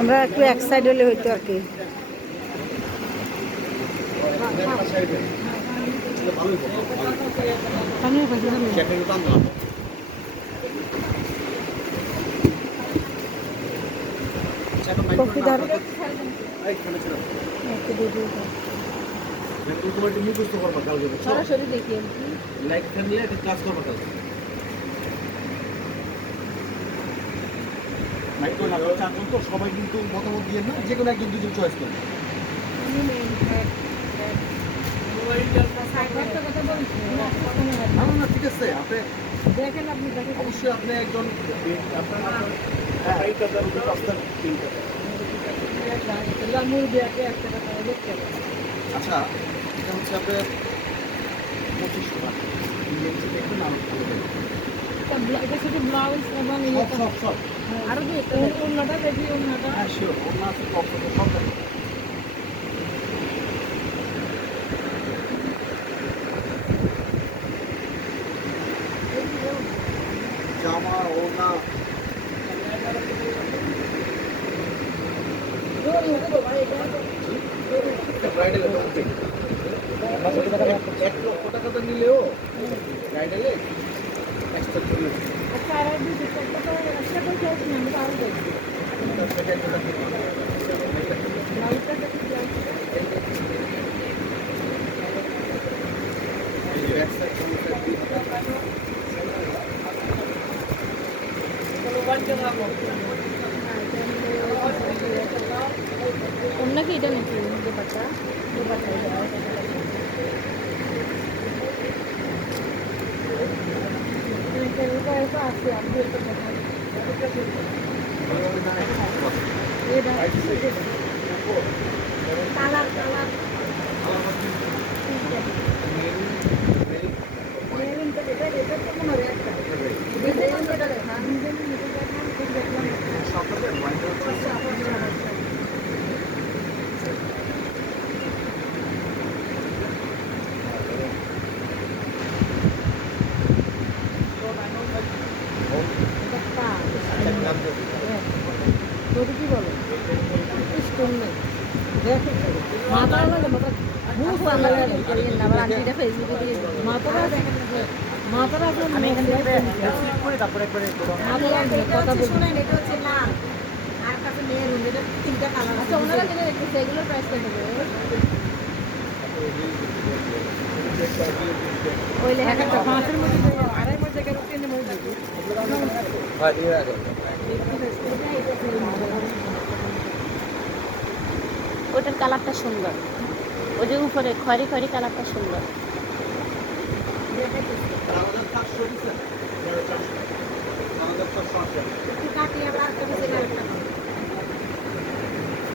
আমরা একটু এক সাইড হলে হইতো আর কি। কফি ধরো সরাসরি দেখি লাইক থাকলে একটা ক্লাস করবো কালকে মাইক্রো না চারজন তো সবাই কিন্তু মতামত দিয়ে না যে কোনো একজন দুজন চয়েস করবে না ঠিক আছে আপনি দেখেন আপনি অবশ্যই আপনি একজন আপনার আচ্ছা এটা হচ্ছে আপনার 2500 টাকা একটু নাম এটা শুধু ব্লাউজ এবং সব আরো অন্যটা দেখি অন্যটা হ্যাঁ শিওর অন্য আছে সব জামা ওনা ব্রাইডাল 1 লক্ষ টাকা নিলেও ব্রাইডালে এক্সট্রা চলে অন্যকে এটা নাকি দোপাট্টা আছে আপনি কালার কি বলো স্টোন নেই মাথা ফেসবুকে দিয়ে মাথাটা আমি এখান থেকে সিলেক্ট করে তারপরে একবারে কথা বলছি এটা হচ্ছে লাল আর কাছে মেরুন এটা তিনটা কালার আছে ওনারা যেটা দেখতেছে এগুলোর প্রাইস কত হবে ওই লেখাটা 5 এর মধ্যে আড়াই মধ্যে কেন কিনে মনে হয় হ্যাঁ দিয়ে রাখো ওটার কালারটা সুন্দর ওই যে উপরে খয়েরি খয়েরি কালারটা সুন্দর আমাদের 400 দিছে 400 আমাদের 400 আছে